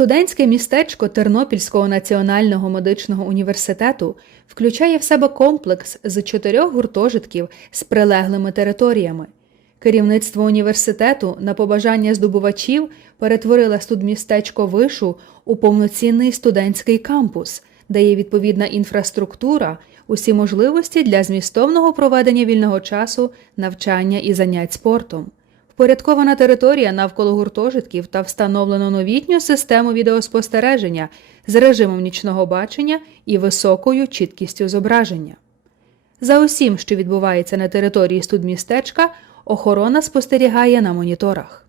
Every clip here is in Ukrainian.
Студентське містечко Тернопільського національного медичного університету включає в себе комплекс з чотирьох гуртожитків з прилеглими територіями. Керівництво університету на побажання здобувачів перетворило студмістечко вишу у повноцінний студентський кампус, де є відповідна інфраструктура, усі можливості для змістовного проведення вільного часу, навчання і занять спортом. Впорядкована територія навколо гуртожитків та встановлено новітню систему відеоспостереження з режимом нічного бачення і високою чіткістю зображення. За усім, що відбувається на території студмістечка, охорона спостерігає на моніторах.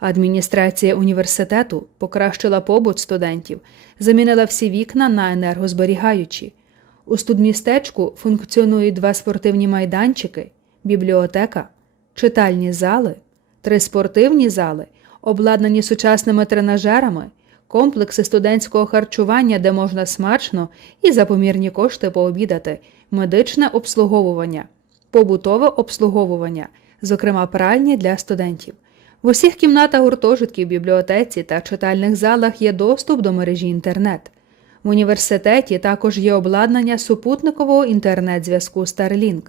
Адміністрація університету покращила побут студентів, замінила всі вікна на енергозберігаючі. У студмістечку функціонують два спортивні майданчики, бібліотека, читальні зали, три спортивні зали, обладнані сучасними тренажерами, комплекси студентського харчування, де можна смачно і за помірні кошти пообідати, медичне обслуговування, побутове обслуговування, зокрема пральні для студентів. В усіх кімнатах гуртожитків, бібліотеці та читальних залах є доступ до мережі інтернет. В університеті також є обладнання супутникового інтернет-зв'язку Starlink.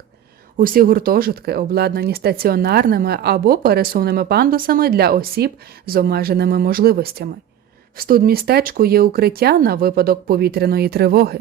Усі гуртожитки обладнані стаціонарними або пересувними пандусами для осіб з обмеженими можливостями. В студмістечку є укриття на випадок повітряної тривоги.